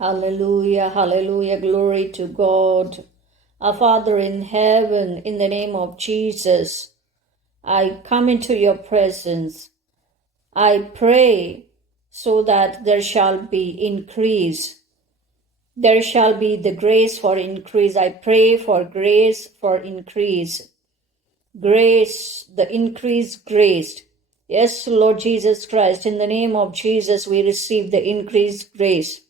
Hallelujah, hallelujah, glory to God. Our Father in heaven, in the name of Jesus, I come into your presence. I pray so that there shall be increase. There shall be the grace for increase. I pray for grace for increase. Grace, the increased grace. Yes, Lord Jesus Christ, in the name of Jesus, we receive the increased grace.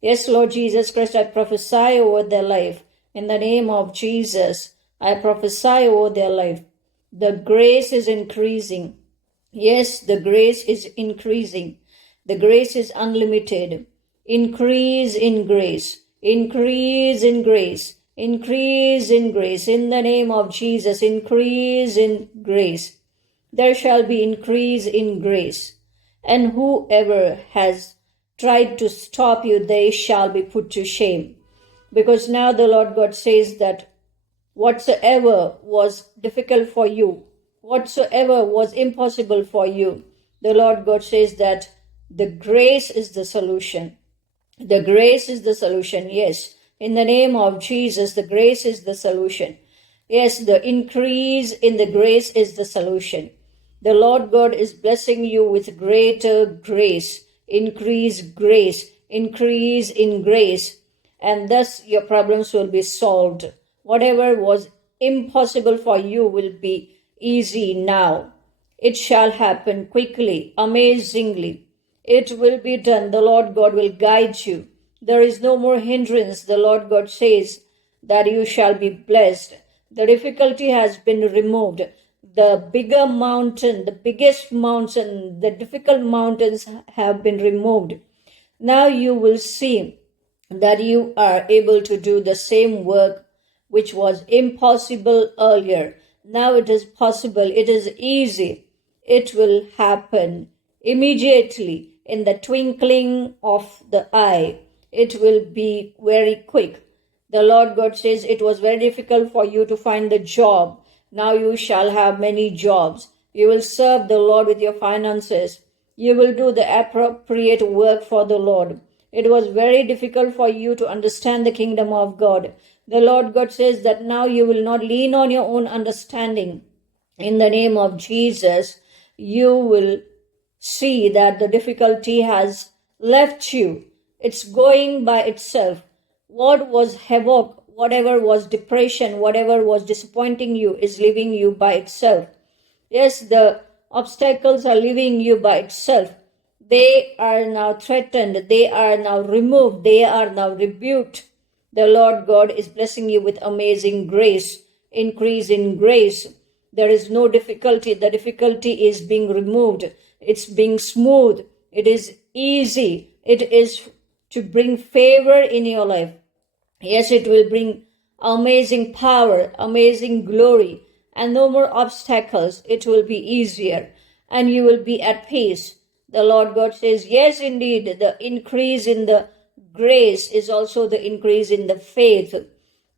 Yes, Lord Jesus Christ, I prophesy over their life. In the name of Jesus, I prophesy over their life. The grace is increasing. Yes, the grace is increasing. The grace is unlimited. Increase in grace. Increase in grace. Increase in grace. In the name of Jesus, increase in grace. There shall be increase in grace. And whoever has tried to stop you, they shall be put to shame. Because now the Lord God says that whatsoever was difficult for you, whatsoever was impossible for you, the Lord God says that the grace is the solution. The grace is the solution. Yes, in the name of Jesus, the grace is the solution. Yes, the increase in the grace is the solution. The Lord God is blessing you with greater grace, increase in grace, and thus your problems will be solved. Whatever was impossible for you will be easy now. It shall happen quickly, amazingly. It will be done. The Lord God will guide you. There is no more hindrance. The Lord God says that you shall be blessed. The difficulty has been removed. The bigger mountain, the biggest mountain, the difficult mountains have been removed. Now you will see that you are able to do the same work which was impossible earlier. Now it is possible. It is easy. It will happen immediately, in the twinkling of the eye. It will be very quick. The Lord God says it was very difficult for you to find the job. Now you shall have many jobs. You will serve the Lord with your finances. You will do the appropriate work for the Lord. It was very difficult for you to understand the kingdom of God. The Lord God says that now you will not lean on your own understanding. In the name of Jesus, you will see that the difficulty has left you. It's going by itself. What was havoc, whatever was depression, whatever was disappointing you is leaving you by itself. Yes, the obstacles are leaving you by itself. They are now threatened. They are now removed. They are now rebuked. The Lord God is blessing you with amazing grace, increase in grace. There is no difficulty. The difficulty is being removed. It's being smooth. It is easy. It is to bring favor in your life. Yes, it will bring amazing power, amazing glory, and no more obstacles. It will be easier, and you will be at peace. The Lord God says, yes, indeed, the increase in the grace is also the increase in the faith.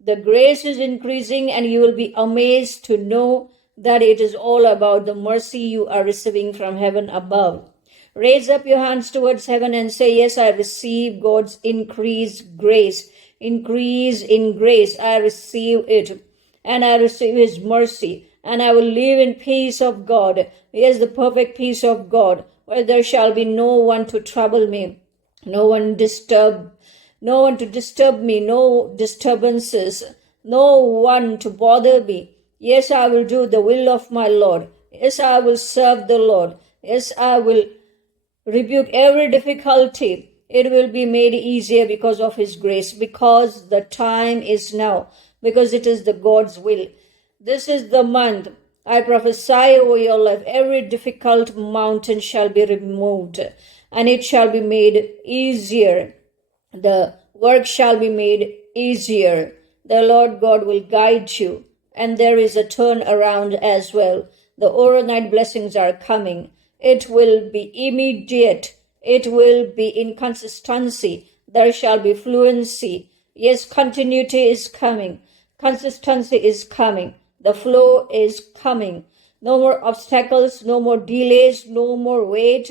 The grace is increasing, and you will be amazed to know that it is all about the mercy you are receiving from heaven above. Raise up your hands towards heaven and say, yes, I receive God's increased grace. Increase in grace, I receive it. And I receive His mercy. And I will live in peace of God. Yes, the perfect peace of God, where there shall be no one to trouble me, no one to disturb me, no disturbances, no one to bother me. Yes, I will do the will of my Lord. Yes, I will serve the Lord. Yes, I will rebuke every difficulty. It will be made easier because of His grace, because the time is now, because it is the God's will. This is the month. I prophesy over your life. Every difficult mountain shall be removed, and it shall be made easier. The work shall be made easier. The Lord God will guide you, and there is a turn around as well. The overnight blessings are coming. It will be immediate. It will be in consistency. There shall be fluency. Yes, continuity is coming. Consistency is coming. The flow is coming. No more obstacles, no more delays, no more wait.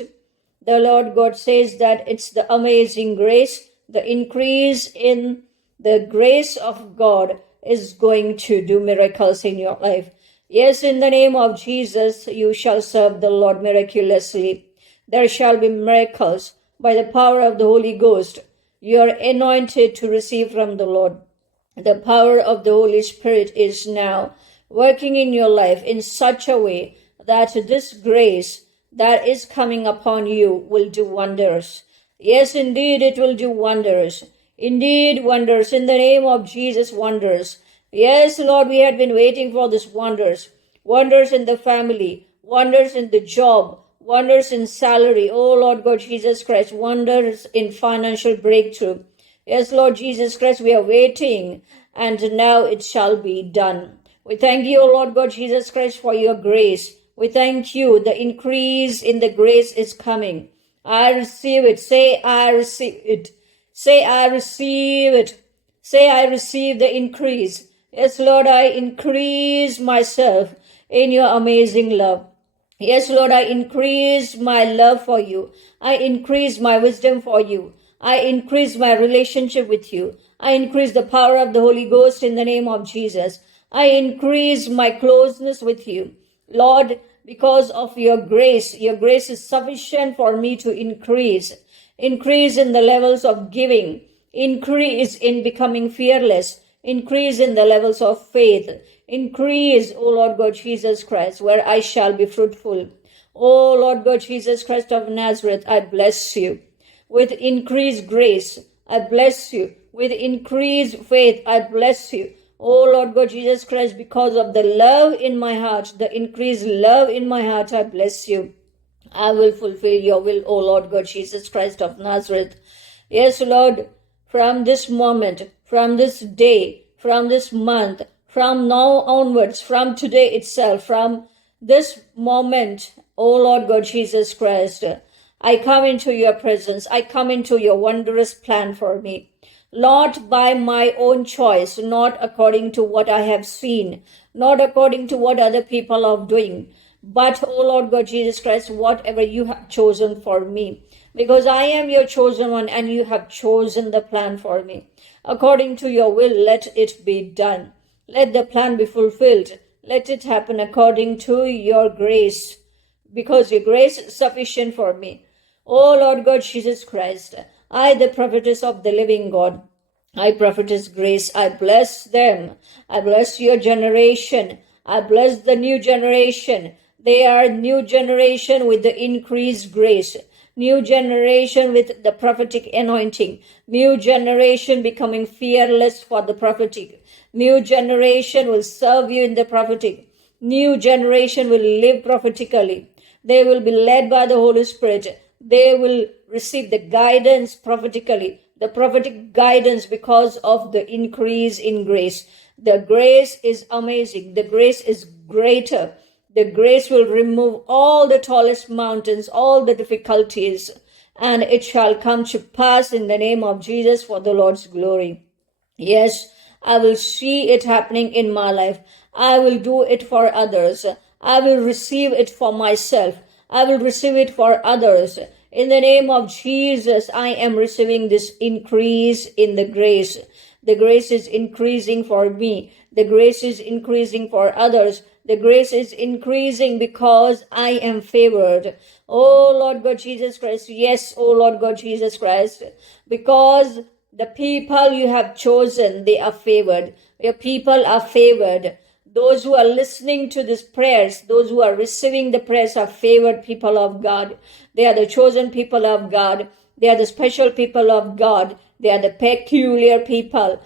The Lord God says that it's the amazing grace. the increase in the grace of God is going to do miracles in your life. Yes, in the name of Jesus, you shall serve the Lord miraculously. There shall be miracles by the power of the Holy Ghost. You are anointed to receive from the Lord. The power of the Holy Spirit is now working in your life in such a way that this grace that is coming upon you will do wonders. Yes, indeed, it will do wonders. Indeed, wonders. In the name of Jesus, wonders. Yes, Lord, we had been waiting for this wonders. Wonders in the family, wonders in the job, wonders in salary. Oh, Lord God Jesus Christ, wonders in financial breakthrough. Yes, Lord Jesus Christ, we are waiting, and now it shall be done. We thank you, Lord God Jesus Christ, for your grace. We thank you. The increase in the grace is coming. I receive it. Say, I receive it. Say, I receive it. Say, I receive the increase. Yes, Lord, I increase myself in your amazing love. Yes, Lord, I increase my love for you. I increase my wisdom for you. I increase my relationship with you. I increase the power of the Holy Ghost in the name of Jesus. I increase my closeness with you. Lord, because of your grace is sufficient for me to increase. Increase in the levels of giving. Increase in becoming fearless. Increase in the levels of faith. Increase, O Lord God Jesus Christ, where I shall be fruitful. O Lord God Jesus Christ of Nazareth, I bless you. With increased grace, I bless you. With increased faith, I bless you. O Lord God Jesus Christ, because of the love in my heart, the increased love in my heart, I bless you. I will fulfill your will, O Lord God Jesus Christ of Nazareth. Yes, Lord, from this moment, from this day, from this month, from now onwards, from today itself, from this moment, O Lord God Jesus Christ, I come into your presence. I come into your wondrous plan for me. Not by my own choice, not according to what I have seen, not according to what other people are doing, but, O Lord God Jesus Christ, whatever you have chosen for me. Because I am your chosen one and you have chosen the plan for me. According to your will, let it be done. Let the plan be fulfilled. Let it happen according to your grace. Because your grace is sufficient for me. O Lord God Jesus Christ, I, the prophetess of the living God, I prophetess Grace, I bless them. I bless your generation. I bless the new generation. They are new generation with the increased grace. New generation with the prophetic anointing. New generation becoming fearless for the prophetic. New generation will serve you in the prophetic. New generation will live prophetically. They will be led by the Holy Spirit. They will receive the guidance prophetically, the prophetic guidance because of the increase in grace. The grace is amazing. The grace is greater. The grace will remove all the tallest mountains, all the difficulties, and it shall come to pass in the name of Jesus for the Lord's glory. Yes, I will see it happening in my life. I will do it for others. I will receive it for myself. I will receive it for others. In the name of Jesus, I am receiving this increase in the grace. The grace is increasing for me. The grace is increasing for others. The grace is increasing because I am favored. Oh Lord God Jesus Christ. Yes, oh Lord God Jesus Christ. Because the people you have chosen, they are favored. Your people are favored. Those who are listening to these prayers, those who are receiving the prayers are favored people of God. They are the chosen people of God. They are the special people of God. They are the peculiar people,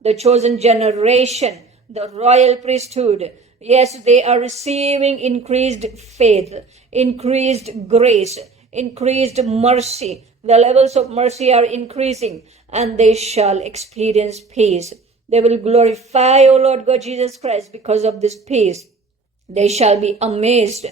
the chosen generation, the royal priesthood. Yes, they are receiving increased faith, increased grace, increased mercy. The levels of mercy are increasing and they shall experience peace. They will glorify, O Lord God Jesus Christ, because of this peace. They shall be amazed.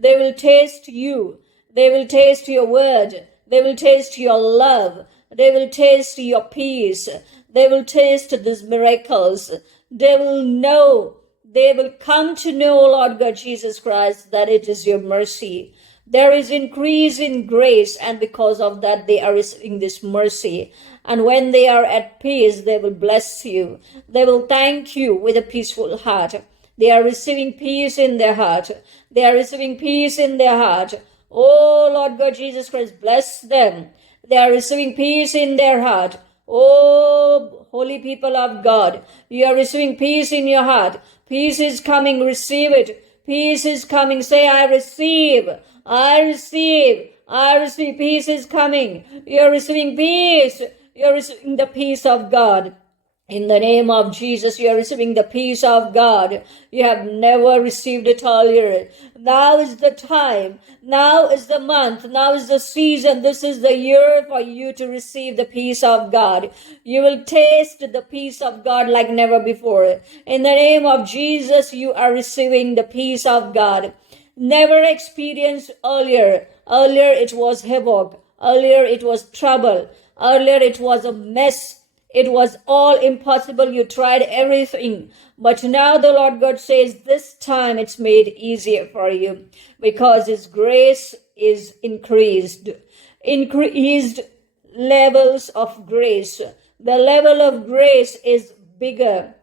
They will taste you. They will taste your word. They will taste your love. They will taste your peace. They will taste these miracles. They will know. They will come to know, Lord God Jesus Christ, that it is your mercy. There is increase in grace, and because of that, they are receiving this mercy. And when they are at peace, they will bless you. They will thank you with a peaceful heart. They are receiving peace in their heart. They are receiving peace in their heart. Oh, Lord God Jesus Christ, bless them. They are receiving peace in their heart. Oh, holy people of God, you are receiving peace in your heart. Peace is coming. Receive it. Peace is coming. Say, I receive. I receive. I receive. Peace is coming. You are receiving peace. You are receiving the peace of God. In the name of Jesus, you are receiving the peace of God. You have never received it earlier. Now is the time. Now is the month. Now is the season. This is the year for you to receive the peace of God. You will taste the peace of God like never before. In the name of Jesus, you are receiving the peace of God. Never experienced earlier. Earlier it was havoc. Earlier it was trouble. Earlier it was a mess. It was all impossible. You tried everything. But now the Lord God says, this time it's made easier for you because His grace is increased. Increased levels of grace. The level of grace is bigger.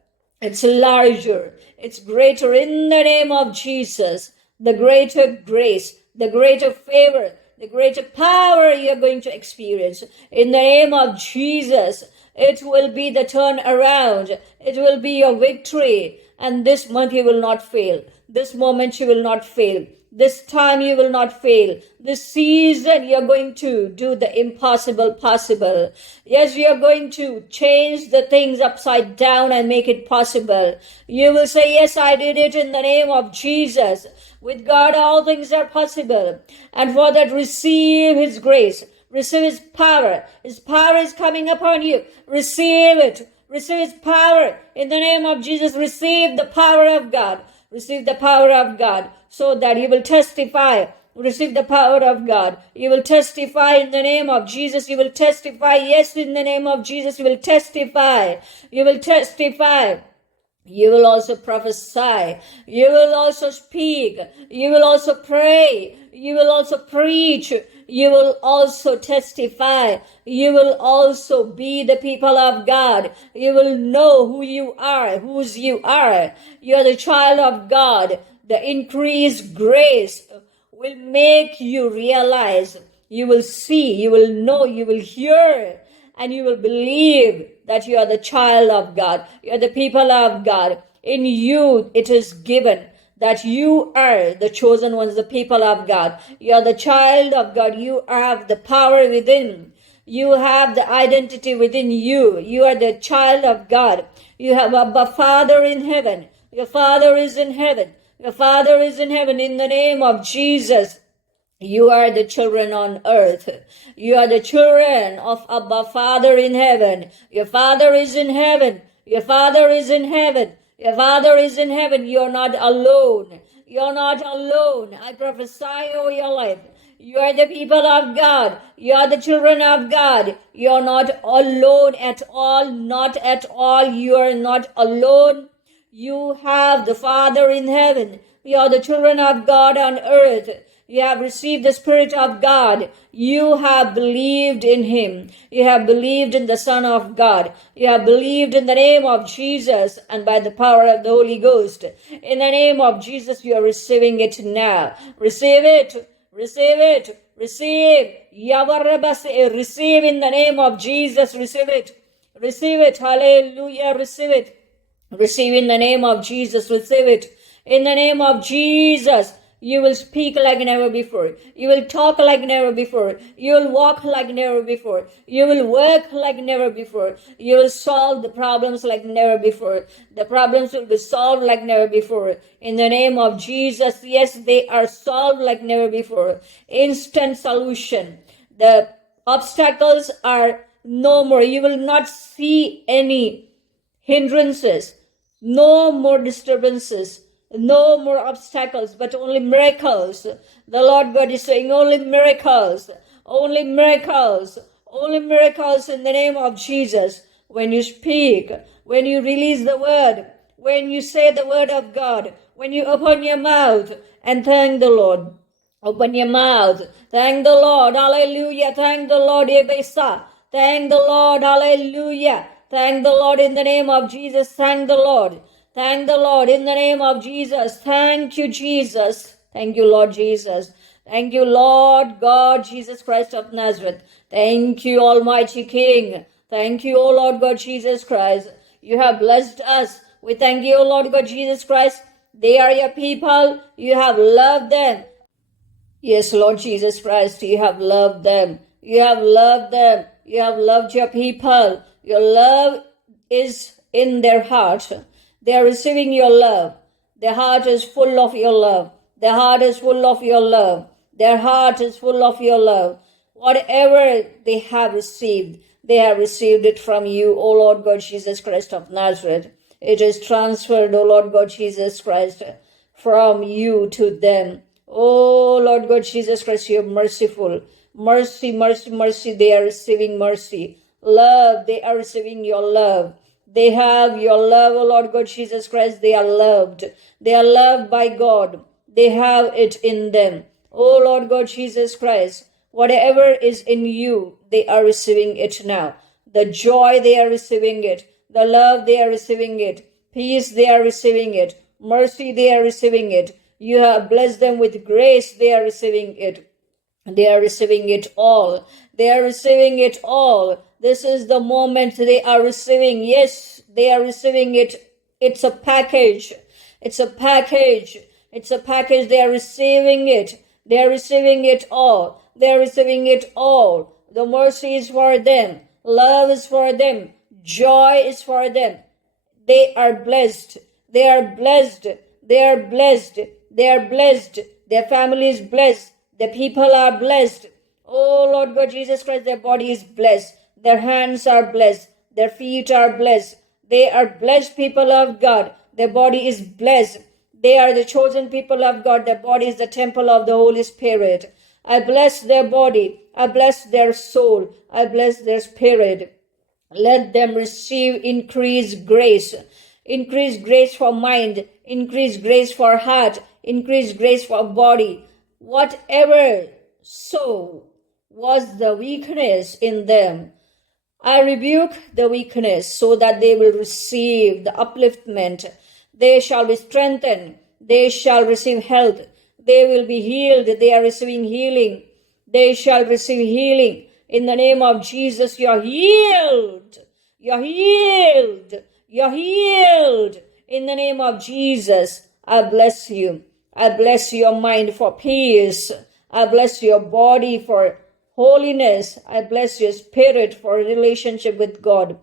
It's larger. It's greater in the name of Jesus. The greater grace, the greater favor, the greater power you're going to experience. In the name of Jesus, it will be the turnaround. It will be your victory. And this month you will not fail. This moment you will not fail. This time you will not fail. This season you're going to do the impossible possible. Yes, you're going to change the things upside down and make it possible. You will say, yes, I did it in the name of Jesus. With God, all things are possible. And for that, receive His grace. Receive His power. His power is coming upon you. Receive it. Receive His power. In the name of Jesus, receive the power of God. Receive the power of God so that you will testify. Receive the power of God. You will testify in the name of Jesus. You will testify. Yes, in the name of Jesus, you will testify. You will testify. You will also prophesy. You will also speak. You will also pray. You will also preach. You will also testify. You will also be the people of God. You will know who you are, whose you are. You are the child of God. The increased grace will make you realize. You will see, you will know, you will hear, and you will believe that you are the child of God. You are the people of God. In you it is given that you are the chosen ones, the people of God. You are the child of God. You have the power within. You have the identity within you. You are the child of God. You have a Father in heaven. Your Father is in heaven. Your Father is in heaven. In the name of Jesus, you are the children on earth. You are the children of Abba Father in heaven. Your Father is in heaven. Your Father is in heaven. Your Father is in heaven. You're not alone. You're not alone. I prophesy over your life. You are the people of God. You are the children of God. You're not alone at all. Not at all. You are not alone. You have the Father in heaven. You are the children of God on earth. You have received the Spirit of God. You have believed in Him. You have believed in the Son of God. You have believed in the name of Jesus and by the power of the Holy Ghost. In the name of Jesus, you are receiving it now. Receive it. Receive it. Receive. Receive in the name of Jesus. Receive it. Receive it. Hallelujah. Receive it. Receive in the name of Jesus. Receive it. In the name of Jesus. You will speak like never before. You will talk like never before. You will walk like never before. You will work like never before. You will solve the problems like never before. The problems will be solved like never before. In the name of Jesus, yes, they are solved like never before. Instant solution. The obstacles are no more. You will not see any hindrances. No more disturbances. No more obstacles, but only miracles. The Lord God is saying only miracles, only miracles, only miracles in the name of Jesus. When you speak, when you release the word, when you say the word of God, when you open your mouth and thank the Lord. Open your mouth. Thank the Lord. Hallelujah. Thank the Lord. Yebesa. Thank the Lord. Hallelujah. Thank the Lord in the name of Jesus. Thank the Lord. Thank the Lord in the name of Jesus. Thank you, Jesus. Thank you, Lord Jesus. Thank you, Lord God, Jesus Christ of Nazareth. Thank you, Almighty King. Thank you, O Lord God, Jesus Christ. You have blessed us. We thank you, O Lord God, Jesus Christ. They are your people. You have loved them. Yes, Lord Jesus Christ, you have loved them. You have loved them. You have loved your people. Your love is in their heart. They are receiving your love. Their heart is full of your love. Their heart is full of your love. Their heart is full of your love. Whatever they have received it from you, O Lord God Jesus Christ of Nazareth. It is transferred, O Lord God Jesus Christ, from you to them. Oh Lord God Jesus Christ, you are merciful. Mercy, mercy, mercy. They are receiving mercy. Love, they are receiving your love. They have your love, O Lord God Jesus Christ. They are loved. They are loved by God. They have it in them. Oh Lord God Jesus Christ, whatever is in you, they are receiving it now. The joy, they are receiving it. The love, they are receiving it. Peace, they are receiving it. Mercy, they are receiving it. You have blessed them with grace, they are receiving it. They are receiving it all. They are receiving it all. This is the moment they are receiving. Yes, they are receiving it. It's a package. It's a package. It's a package. They are receiving it. They are receiving it all. They are receiving it all. The mercy is for them. Love is for them. Joy is for them. They are blessed. They are blessed. They are blessed. They are blessed. Their family is blessed. The people are blessed. Oh Lord God Jesus Christ, their body is blessed. Their hands are blessed. Their feet are blessed. They are blessed people of God. Their body is blessed. They are the chosen people of God. Their body is the temple of the Holy Spirit. I bless their body. I bless their soul. I bless their spirit. Let them receive increased grace for mind, increased grace for heart, increased grace for body. Whatever so was the weakness in them, I rebuke the weakness so that they will receive the upliftment. They shall be strengthened. They shall receive health. They will be healed. They are receiving healing. They shall receive healing. In the name of Jesus, you're healed. You're healed. You're healed. In the name of Jesus, I bless you. I bless your mind for peace. I bless your body for holiness. I bless your spirit for a relationship with God.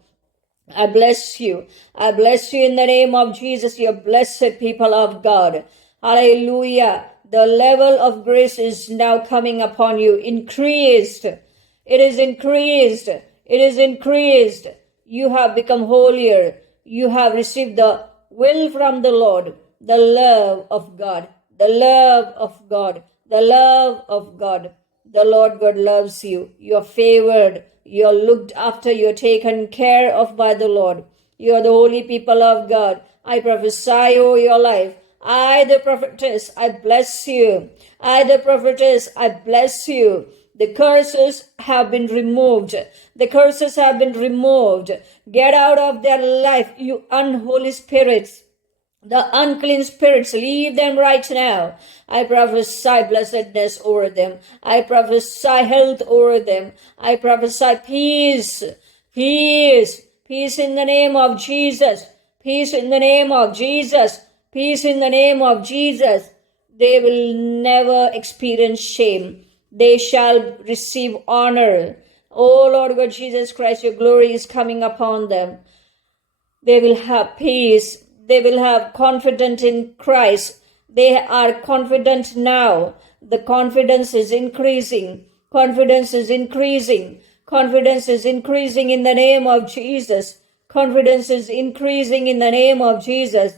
I bless you. I bless you in the name of Jesus, you blessed people of God. Hallelujah. The level of grace is now coming upon you. Increased. It is increased. It is increased. You have become holier. You have received the will from the Lord, the love of God, the love of God, the love of God. The Lord God loves you. You are favored. You are looked after. You are taken care of by the Lord. You are the holy people of God. I prophesy over your life. I, the prophetess, I bless you. I, the prophetess, I bless you. The curses have been removed. The curses have been removed. Get out of their life, you unholy spirits. The unclean spirits, leave them right now. I prophesy blessedness over them. I prophesy health over them. I prophesy peace, peace, peace in the name of Jesus. Peace in the name of Jesus. Peace in the name of Jesus. They will never experience shame. They shall receive honor. Oh Lord God Jesus Christ, your glory is coming upon them. They will have peace. They will have confidence in Christ. They are confident now. The confidence is increasing. Confidence is increasing. Confidence is increasing in the name of Jesus. Confidence is increasing in the name of Jesus.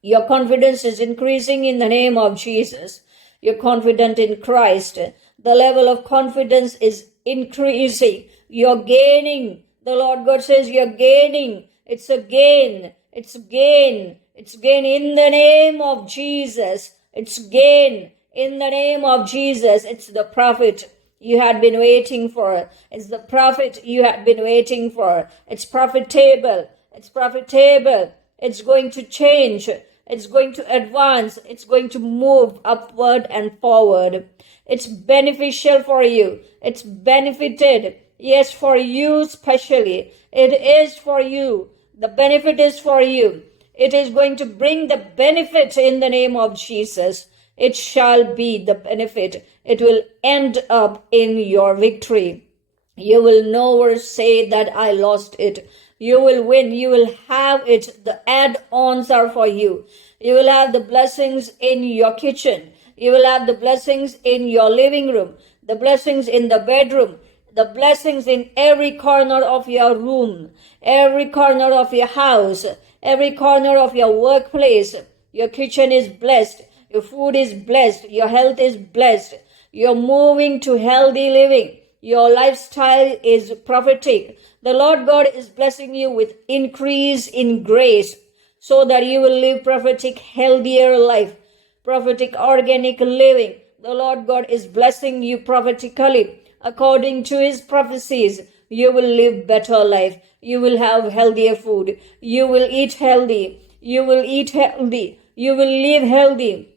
Your confidence is increasing in the name of Jesus. You're confident in Christ. The level of confidence is increasing. You're gaining. The Lord God says you're gaining. It's a gain. It's gain. It's gain in the name of Jesus. It's gain In the name of Jesus, it's the prophet you had been waiting for. It's the prophet you had been waiting for. It's profitable. It's profitable. It's going to change. It's going to advance. It's going to move upward and forward. It's beneficial for you. It's benefited. Yes, for you especially. It is for you. The benefit is for you. It is going to bring the benefit in the name of Jesus. It shall be the benefit. It will end up in your victory. You will never say that I lost it. You will win. You will have it. The add-ons are for you. You will have the blessings in your kitchen. You will have the blessings in your living room, the blessings in the bedroom, the blessings in every corner of your room, every corner of your house, every corner of your workplace. Your kitchen is blessed. Your food is blessed. Your health is blessed. You're moving to healthy living. Your lifestyle is prophetic. The Lord God is blessing you with increase in grace so that you will live prophetic, healthier life, prophetic, organic living. The Lord God is blessing you prophetically. According to his prophecies, you will live better life. You will have healthier food. You will eat healthy. You will eat healthy. You will live healthy.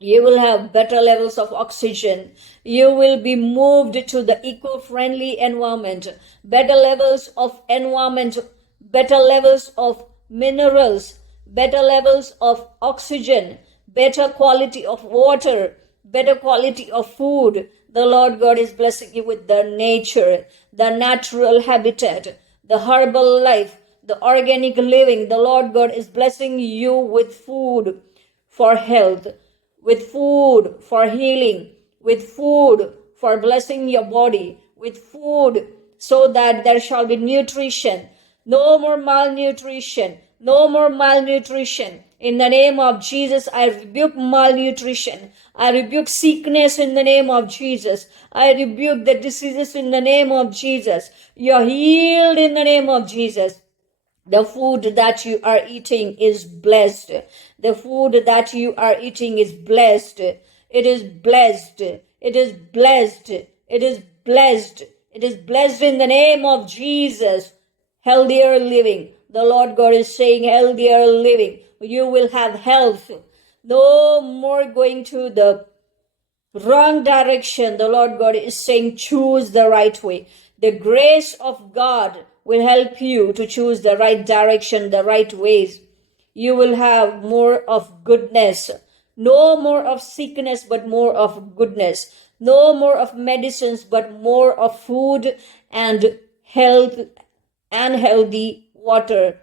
You will have better levels of oxygen. You will be moved to the eco-friendly environment, better levels of environment, better levels of minerals, better levels of oxygen, better quality of water, better quality of food. The Lord God is blessing you with the nature, the natural habitat, the herbal life, the organic living. The Lord God is blessing you with food for health, with food for healing, with food for blessing your body, with food so that there shall be nutrition. No more malnutrition. No more malnutrition. In the name of Jesus, I rebuke malnutrition. I rebuke sickness in the name of Jesus. I rebuke the diseases in the name of Jesus. You are healed in the name of Jesus. The food that you are eating is blessed. The food that you are eating is blessed. It is blessed. It is blessed. It is blessed. It is blessed in the name of Jesus. Healthier living. The Lord God is saying healthier living. You will have health. No more going to the wrong direction. The Lord God is saying choose the right way. The grace of God will help you to choose the right direction, the right ways. You will have more of goodness. No more of sickness, but more of goodness. No more of medicines, but more of food and health and healthy water.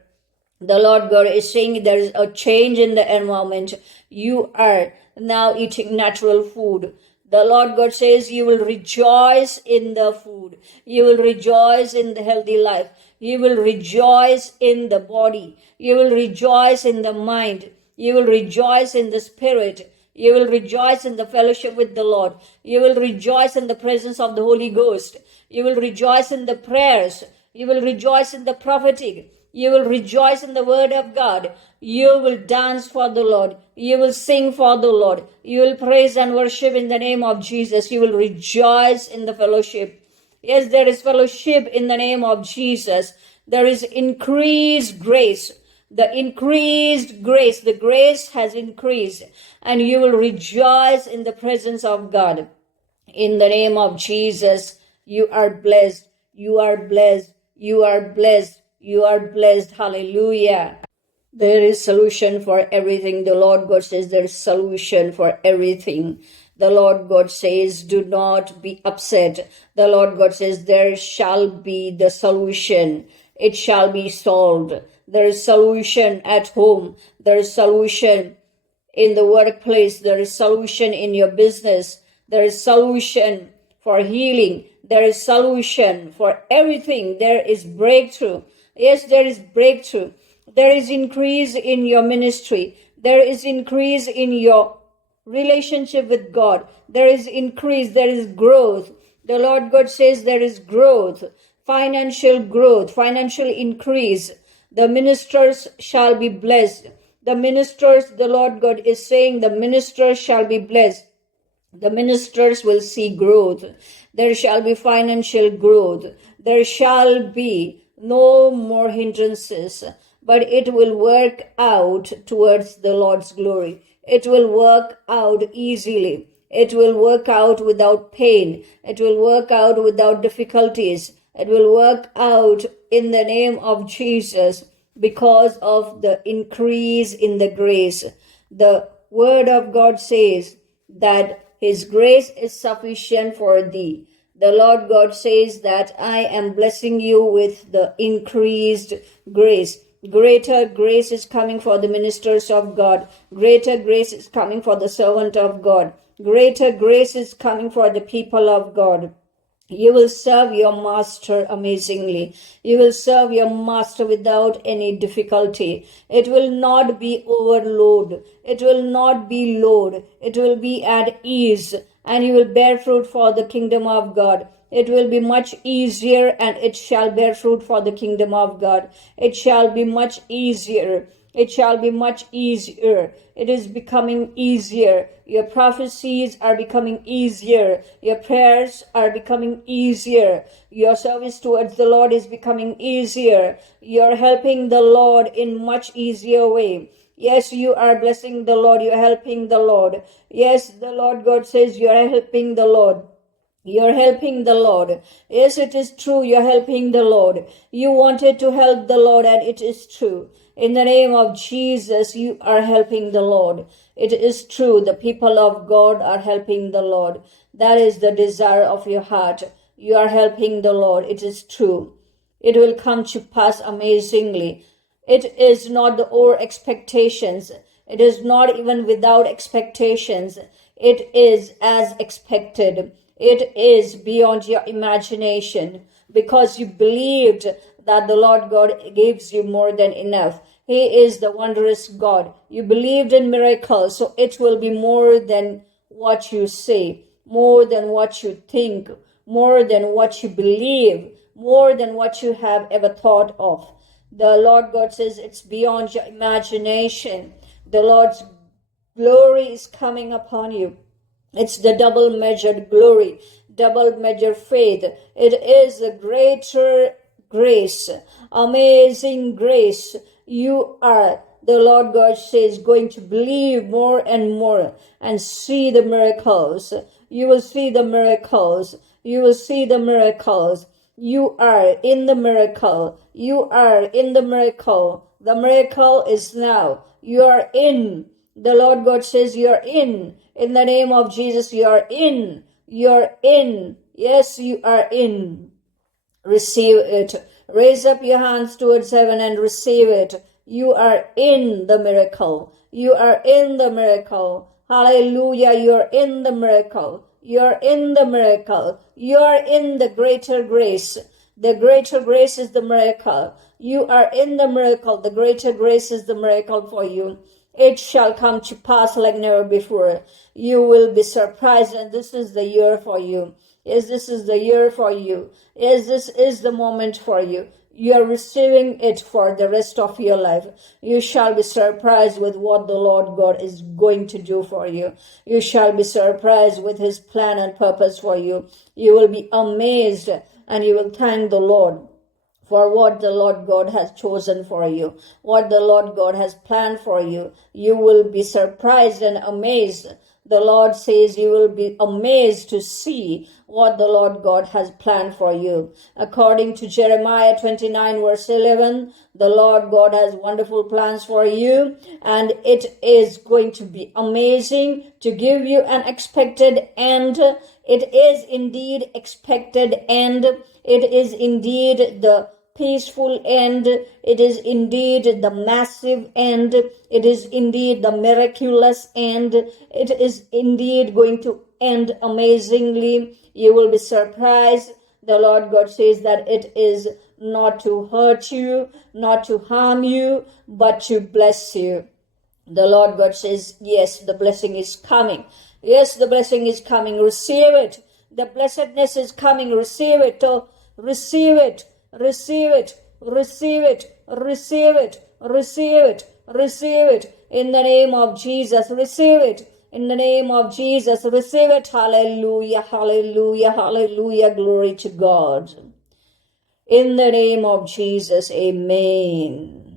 The Lord God is saying there is a change in the environment. You are now eating natural food. The Lord God says you will rejoice in the food. You will rejoice in the healthy life. You will rejoice in the body. You will rejoice in the mind. You will rejoice in the spirit. You will rejoice in the fellowship with the Lord. You will rejoice in the presence of the Holy Ghost. You will rejoice in the prayers. You will rejoice in the prophetic. You will rejoice in the word of God. You will dance for the Lord. You will sing for the Lord. You will praise and worship in the name of Jesus. You will rejoice in the fellowship. Yes, there is fellowship in the name of Jesus. There is increased grace. The increased grace, the grace has increased, and you will rejoice in the presence of God. In the name of Jesus, you are blessed. You are blessed. You are blessed. You are blessed. Hallelujah. There is solution for everything. The Lord God says there is solution for everything. The Lord God says, do not be upset. The Lord God says there shall be the solution. It shall be solved. There is solution at home. There is solution in the workplace. There is solution in your business. There is solution for healing. There is solution for everything. There is breakthrough. Yes, there is breakthrough. There is increase in your ministry. There is increase in your relationship with God. There is increase. There is growth. The Lord God says there is growth, financial growth, financial increase. The ministers shall be blessed. The ministers, the Lord God is saying, the ministers shall be blessed. The ministers will see growth. There shall be financial growth. There shall be no more hindrances, but it will work out towards the Lord's glory. It will work out easily. It will work out without pain. It will work out without difficulties. It will work out in the name of Jesus because of the increase in the grace. The word of God says that His grace is sufficient for thee. The Lord God says that I am blessing you with the increased grace. Greater grace is coming for the ministers of God. Greater grace is coming for the servant of God. Greater grace is coming for the people of God. You will serve your master amazingly. You will serve your master without any difficulty. It will not be overload. It will not be load. It will be at ease, and you will bear fruit for the kingdom of God. It will be much easier, and it shall bear fruit for the kingdom of God. It shall be much easier. It shall be much easier. It is becoming easier. Your prophecies are becoming easier. Your prayers are becoming easier. Your service towards the Lord is becoming easier. You're helping the Lord in much easier way. Yes, you are blessing the Lord. You're helping the Lord. Yes, the Lord God says you are helping the Lord. You're helping the Lord. Yes, it is true. You're helping the Lord. You wanted to help the Lord, and it is true. In the name of Jesus, you are helping the Lord. It is true. The people of God are helping the Lord. That is the desire of your heart. You are helping the Lord. It is true. It will come to pass amazingly. It is not the over expectations. It is not even without expectations. It is as expected. It is beyond your imagination because you believed that the Lord God gives you more than enough. He is the wondrous God. You believed in miracles, so it will be more than what you say, more than what you think, more than what you believe, more than what you have ever thought of. The Lord God says it's beyond your imagination. The Lord's glory is coming upon you. It's the double measured glory, double measured faith. It is a greater grace, amazing grace. You are, the Lord God says, going to believe more and more and see the miracles. You will see the miracles. You will see the miracles. You are in the miracle. You are in the miracle. The miracle is now. You are in. The Lord God says you're in. In the name of Jesus, you're in. You're in. Yes, you are in. Receive it. Raise up your hands towards heaven and receive it. You are in the miracle. You are in the miracle. Hallelujah. You're in the miracle. You're in the miracle. You're in the greater grace. The greater grace is the miracle. You are in the miracle. The greater grace is the miracle for you. It shall come to pass like never before. You will be surprised, and this is the year for you. Yes, this is the year for you. Yes, this is the moment for you. You are receiving it for the rest of your life. You shall be surprised with what the Lord God is going to do for you. You shall be surprised with His plan and purpose for you. You will be amazed, and you will thank the Lord for what the Lord God has chosen for you, what the Lord God has planned for you. You will be surprised and amazed. The Lord says you will be amazed to see what the Lord God has planned for you. According to Jeremiah 29 verse 11, the Lord God has wonderful plans for you, and it is going to be amazing to give you an expected end. It is indeed expected end. It is indeed the peaceful end. It is indeed the massive end. It is indeed the miraculous end. It is indeed going to end amazingly. You will be surprised. The Lord God says that it is not to hurt you, not to harm you, but to bless you. The Lord God says, yes, the blessing is coming. Yes, the blessing is coming. Receive it. The blessedness is coming. Receive it. Oh, receive it. Receive it. Receive it. Receive it. Receive it. Receive it. In the name of Jesus, receive it. In the name of Jesus, receive it. Hallelujah, hallelujah, hallelujah. Glory to God. In the name of Jesus, amen.